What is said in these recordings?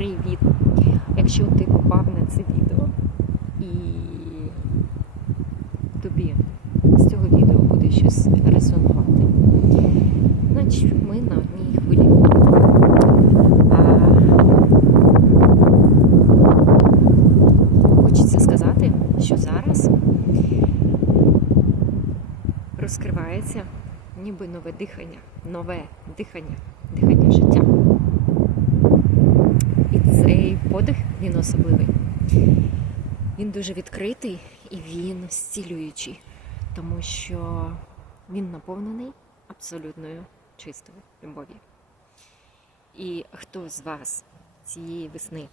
Привіт! Якщо ти попав на це відео і тобі з цього відео буде щось резонувати, значить ми на одній хвилі. Хочеться сказати, що зараз розкривається ніби нове дихання, нове дихання, дихання життя. І цей подих він особливий. Він дуже відкритий і він зцілюючий, тому що він наповнений абсолютною чистою любов'ю. І хто з вас цієї весни,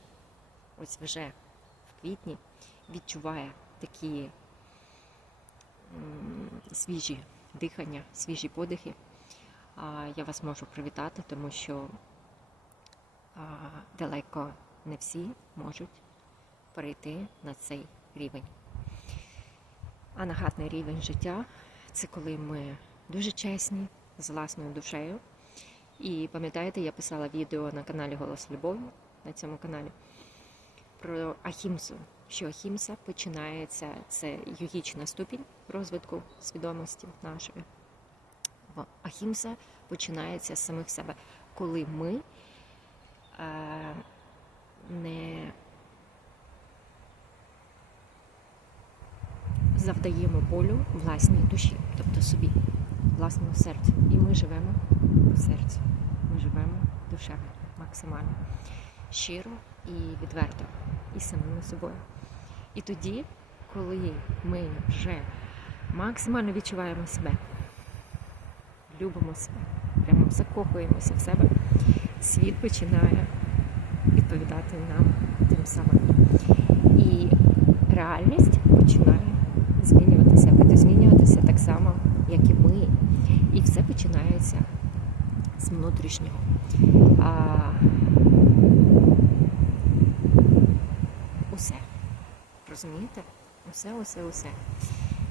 ось вже в квітні, відчуває такі свіжі дихання, свіжі подихи, я вас можу привітати, тому що далеко не всі можуть перейти на цей рівень. Анагатний рівень життя це коли ми дуже чесні з власною душею. І пам'ятаєте, я писала відео на каналі Голос Любові на цьому каналі про Ахімсу. Що Ахімса починається це йогічна ступінь розвитку свідомості нашої. Ахімса починається з самих себе, коли ми е, не завдаємо болю власній душі, тобто собі, власному серцю. І ми живемо по серцю. Ми живемо душею максимально щиро і відверто, і самими собою. І тоді, коли ми вже максимально відчуваємо себе, любимо себе, прямо закохуємося в себе, світ починає відповідати нам тим самим. І реальність починає змінюватися, буде змінюватися так само, як і ми. І все починається з внутрішнього. А, усе. Розумієте? Усе, усе, усе.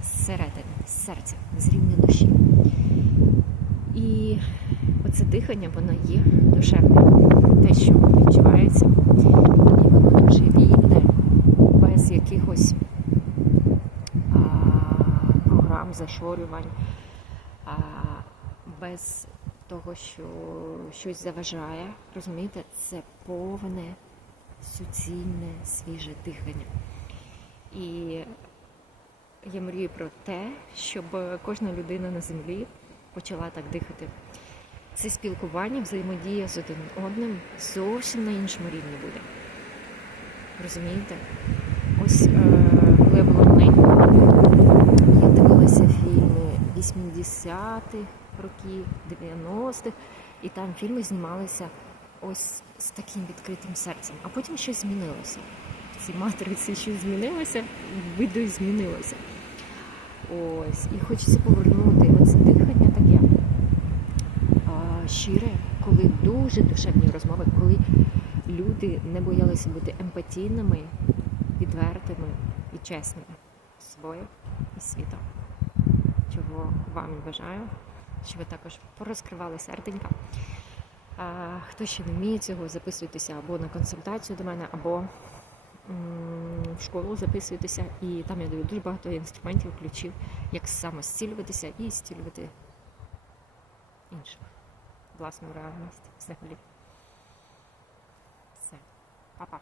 Зсередини, з серця, з рівня душі. Дихання, воно є душевне. Те, що відчувається, і воно дуже вільне, без якихось а, програм зашорювань, а, без того, що щось заважає. Розумієте, це повне, суцільне, свіже дихання. І я мрію про те, щоб кожна людина на землі почала так дихати. Це спілкування, взаємодія з один одним зовсім на іншому рівні буде. Розумієте? Ось е, коли я була маленька, я дивилася фільми 80-х років, 90-х, і там фільми знімалися ось з таким відкритим серцем. А потім щось змінилося. В цій матриці щось змінилося, виду змінилося. Ось, і хочеться повернути оце дихання таке а, щире, коли дуже душевні розмови, коли люди не боялися бути емпатійними, відвертими і чесними з собою і світом. Чого вам бажаю, щоб ви також порозкривали серденька. Хто ще не вміє цього, записуйтеся або на консультацію до мене, або в школу записуйтеся, і там я даю дуже багато інструментів, ключів, як саме зцілюватися і зцілювати інших, власну реальність взагалі. Все, па-па.